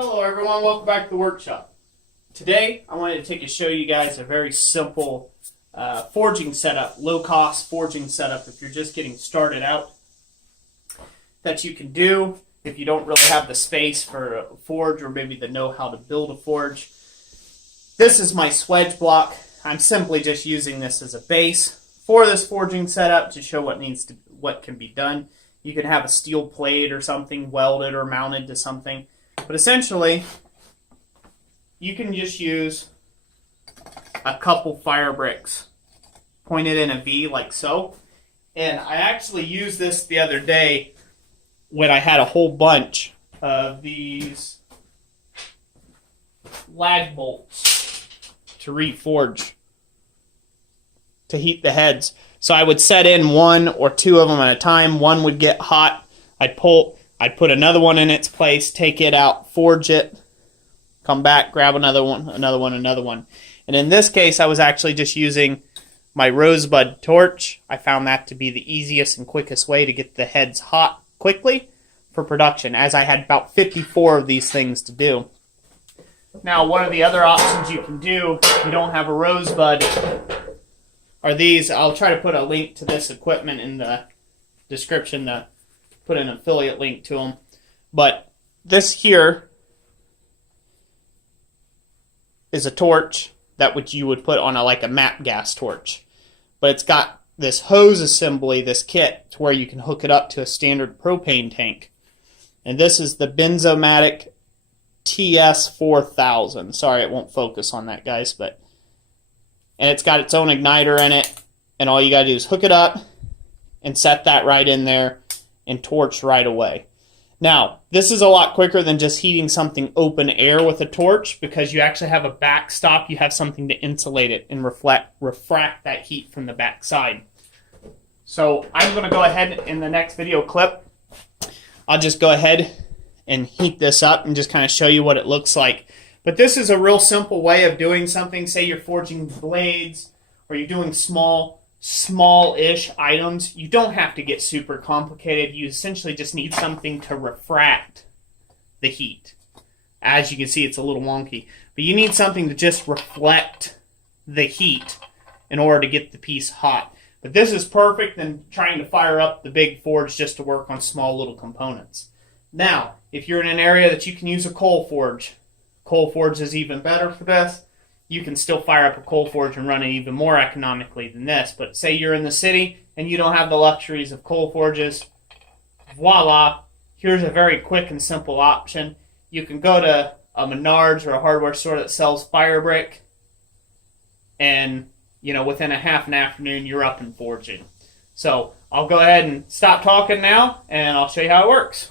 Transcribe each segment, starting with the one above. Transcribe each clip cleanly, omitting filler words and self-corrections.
Hello everyone, welcome back to the workshop. Today I wanted to show you guys a very simple forging setup, low cost forging setup if you're just getting started out, that you can do if you don't really have the space for a forge or maybe the know-how to build a forge. This is my swedge block. I'm simply just using this as a base for this forging setup to show what can be done. You can have a steel plate or something welded or mounted to something. But essentially, you can just use a couple fire bricks pointed in a V like so. And I actually used this the other day when I had a whole bunch of these lag bolts to reforge, to heat the heads. So I would set in one or two of them at a time. One would get hot. I'd put another one in its place, take it out, forge it, come back, grab another one. And in this case, I was actually just using my rosebud torch. I found that to be the easiest and quickest way to get the heads hot quickly for production, as I had about 54 of these things to do. Now, one of the other options you can do if you don't have a rosebud are these. I'll try to put a link to this equipment in the description to put an affiliate link to them. But this here is a torch that you would put on like a map gas torch. But it's got this hose assembly, this kit, to where you can hook it up to a standard propane tank. And this is the Benzomatic TS4000. Sorry, it won't focus on that, guys. And it's got its own igniter in it. And all you got to do is hook it up and set that right in there and torch right away. Now, this is a lot quicker than just heating something open air with a torch, because you actually have a backstop. You have something to insulate it and refract that heat from the backside. So I'm going to go ahead in the next video clip. I'll just go ahead and heat this up and just kind of show you what it looks like. But this is a real simple way of doing something. Say you're forging blades or you're doing small-ish items. You don't have to get super complicated. You essentially just need something to refract the heat. As you can see, it's a little wonky. But you need something to just reflect the heat in order to get the piece hot. But this is perfect than trying to fire up the big forge just to work on small little components. Now, if you're in an area that you can use a coal forge is even better for this. You can still fire up a coal forge and run it even more economically than this. But say you're in the city and you don't have the luxuries of coal forges, voila, here's a very quick and simple option. You can go to a Menards or a hardware store that sells firebrick, and within a half an afternoon you're up and forging. So I'll go ahead and stop talking now and I'll show you how it works.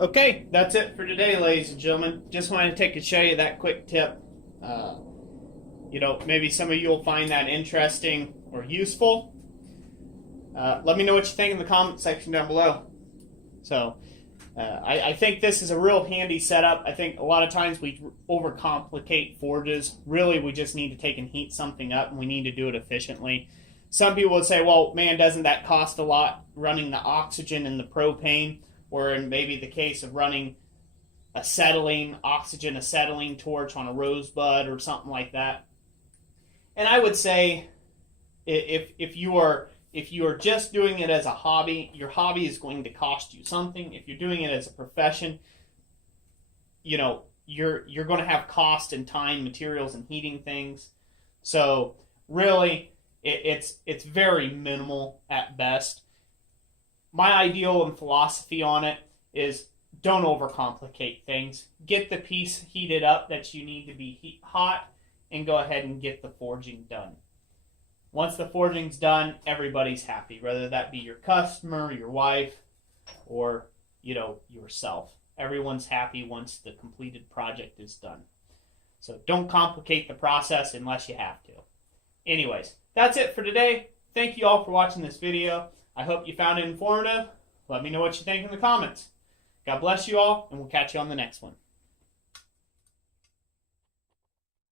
Okay, that's it for today, ladies and gentlemen. Just wanted to take and show you that quick tip. Maybe some of you will find that interesting or useful. Let me know what you think in the comment section down below. So, I think this is a real handy setup. I think a lot of times we overcomplicate forges. Really, we just need to take and heat something up, and we need to do it efficiently. Some people would say, well, man, doesn't that cost a lot running the oxygen and the propane, or in maybe the case of running oxygen acetylene torch on a rosebud or something like that. And I would say if you are just doing it as a hobby, your hobby is going to cost you something. If you're doing it as a profession, you're going to have cost and time, materials, and heating things. So really, it's very minimal at best. My ideal and philosophy on it is don't overcomplicate things. Get the piece heated up that you need to be hot, and go ahead and get the forging done. Once the forging's done, everybody's happy, whether that be your customer, your wife, or yourself. Everyone's happy once the completed project is done. So don't complicate the process unless you have to. Anyways, that's it for today. Thank you all for watching this video. I hope you found it informative. Let me know what you think in the comments. God bless you all, and we'll catch you on the next one.